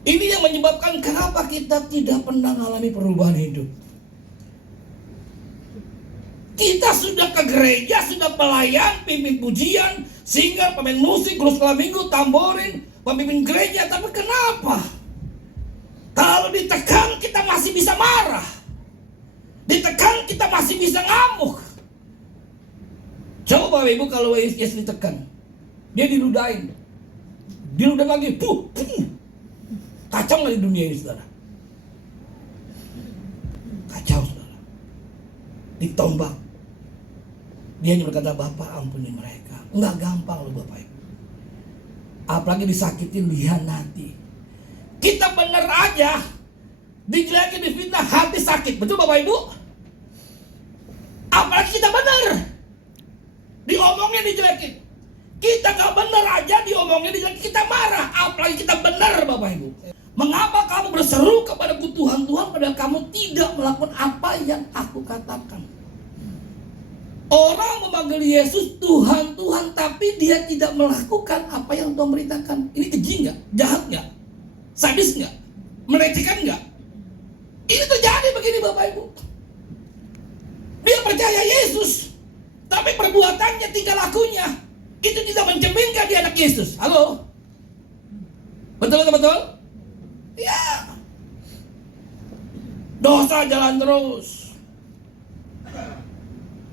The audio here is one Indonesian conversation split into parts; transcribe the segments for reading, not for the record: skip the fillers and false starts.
Ini yang menyebabkan kenapa kita tidak pernah mengalami perubahan hidup. Kita sudah ke gereja, sudah pelayan, pimpin pujian, singer, pemain musik, guru sekolah minggu, tamborin, pemimpin gereja. Tapi kenapa? Kalau ditekan kita masih bisa marah. Ditekan kita masih bisa ngamuk. Coba Bapak Ibu kalau Yesus ditekan, dia diludahin. Diludahin lagi, puh. Kacau nggak di dunia ini, saudara? Kacau, saudara. Ditombak. Dia hanya berkata, Bapak ampuni mereka. Nggak gampang loh Bapak Ibu. Apalagi disakitin, dihianati. Kita bener aja, dijelekin, difitnah, hati sakit. Betul Bapak Ibu? Apalagi kita bener, diomongin, dijelekin. Kita nggak bener aja, diomongin, dijelekin, kita marah. Apalagi kita bener Bapak Ibu. Mengapa kamu berseru kepadaku Tuhan, Tuhan, padahal kamu tidak melakukan apa yang aku katakan? Orang memanggil Yesus Tuhan, Tuhan, tapi dia tidak melakukan apa yang Tuhan beritakan. Ini keji nggak? Jahat nggak? Sadis nggak? Melecehkan nggak? Ini terjadi begini Bapak Ibu. Dia percaya Yesus, tapi perbuatannya, tingkah lakunya itu tidak mencerminkan dia anak Yesus. Halo? Betul atau betul? Ya. Dosa jalan terus.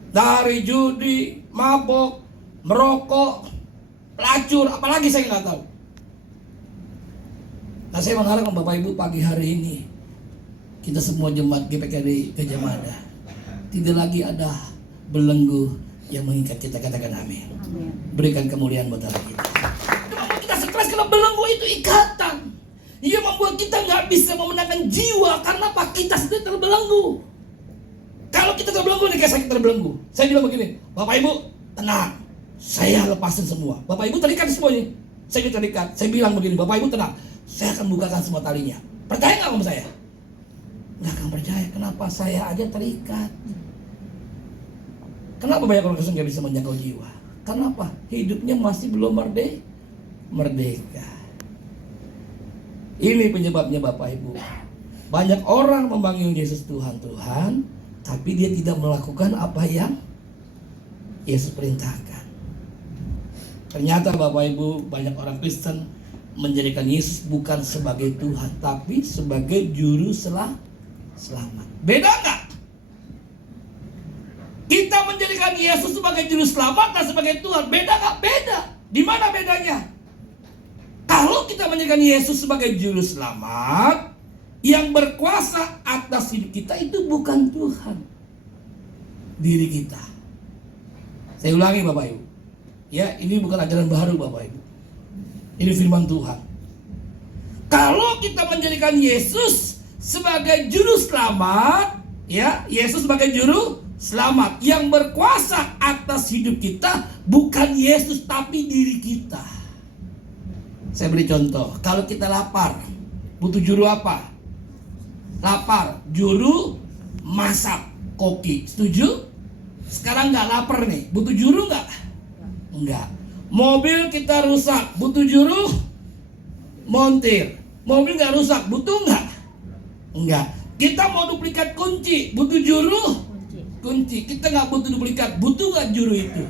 Dari judi, mabok, merokok, pelacur, apalagi saya nggak tahu. Nah, saya mengharapkan Bapak Ibu pagi hari ini kita semua jemaat GPKD Gajah Mada tidak lagi ada belenggu yang mengikat kita. Katakan amin. Berikan kemuliaan buat Allah kita. Membuat kita stres karena belenggu itu ikatan. Ia membuat kita nggak bisa memenangkan jiwa karena apa? Kita sendiri terbelenggu. Kalau kita terbelenggu nih, kayak sakit terbelenggu. Saya bilang begini, Bapak Ibu tenang, saya lepasin semua. Bapak Ibu terikat semuanya. Saya terikat. Saya bilang begini, Bapak Ibu tenang, saya akan bukakan semua talinya. Percaya nggak sama saya? Nggak akan percaya. Kenapa? Saya aja terikat. Kenapa banyak orang Kristen nggak bisa menjangkau jiwa? Kenapa? Hidupnya masih belum merdeka. Ini penyebabnya Bapak Ibu. Banyak orang memanggil Yesus Tuhan, Tuhan, tapi dia tidak melakukan apa yang Yesus perintahkan. Ternyata Bapak Ibu, banyak orang Kristen menjadikan Yesus bukan sebagai Tuhan, tapi sebagai juru selamat. Beda nggak? Kita menjadikan Yesus sebagai juru selamat dan sebagai Tuhan. Beda nggak? Beda. Di mana bedanya? Kalau kita menjadikan Yesus sebagai juru selamat yang berkuasa atas hidup kita, itu bukan Tuhan, diri kita. Saya ulangi Bapak Ibu. Ya, ini bukan ajaran baru Bapak Ibu. Ini firman Tuhan. Kalau kita menjadikan Yesus sebagai juru selamat, ya, Yesus sebagai juru selamat yang berkuasa atas hidup kita, bukan Yesus tapi diri kita. Saya beri contoh, kalau kita lapar, butuh juru apa? Lapar, juru masak, koki. Setuju? Sekarang nggak lapar nih, butuh juru nggak? Enggak. Mobil kita rusak, butuh juru montir. Mobil nggak rusak, butuh nggak? Enggak. Kita mau duplikat kunci, butuh juru kunci. Kita nggak butuh duplikat, butuh nggak juru itu?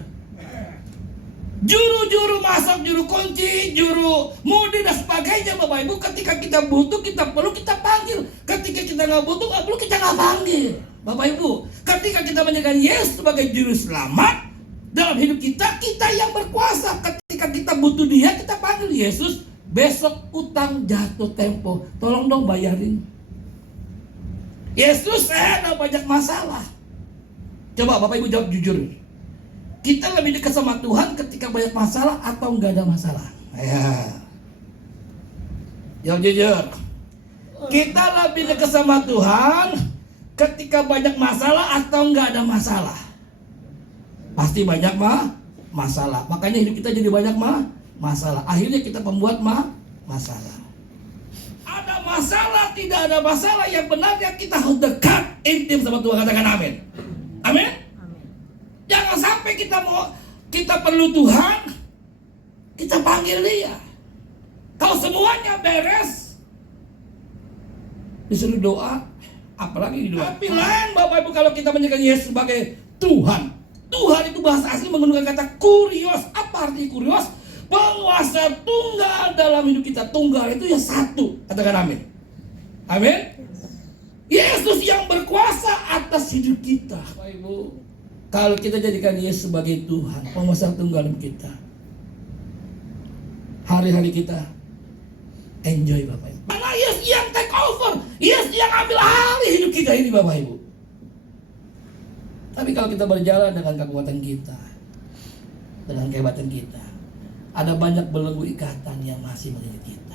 Juru masak, juru kunci, juru mudi dan sebagainya Bapak Ibu. Ketika kita butuh, kita perlu, kita panggil. Ketika kita nggak butuh, nggak perlu, kita nggak panggil Bapak Ibu. Ketika kita menjadikan Yesus sebagai juru selamat dalam hidup kita, kita yang berkuasa. Ketika kita butuh dia, kita panggil Yesus. Besok utang jatuh tempo, tolong dong bayarin. Yesus, saya ada banyak masalah. Coba Bapak Ibu jawab jujur. Kita lebih dekat sama Tuhan ketika banyak masalah atau nggak ada masalah? Ya, jawab jujur. Kita lebih dekat sama Tuhan ketika banyak masalah atau nggak ada masalah? Pasti banyak masalah. Makanya hidup kita jadi banyak masalah. Akhirnya kita pembuat masalah. Ada masalah, tidak ada masalah. Yang benarnya kita harus dekat, intim sama Tuhan. Katakan amin. Amin. Jangan sampai kita perlu Tuhan, kita panggil dia. Kalau semuanya beres, disuruh doa, apalagi doa. Tapi lain Bapak Ibu kalau kita menjadikan Yesus sebagai Tuhan. Tuhan itu bahasa asli menggunakan kata kurios. Apa arti kurios? Penguasa tunggal dalam hidup kita. Tunggal itu ya satu. Katakan amin. Amin. Yesus yang berkuasa atas hidup kita. Bapak Ibu, kalau kita jadikan Yesus sebagai Tuhan, penguasa tunggal dalam kita, hari-hari kita enjoy Bapak Ibu. Karena Yesus yang take over, Yesus yang ambil alih hidup kita ini Bapak Ibu. Tapi kalau kita berjalan dengan kekuatan kita, dengan kehebatan kita, ada banyak belenggu ikatan yang masih mengikat kita.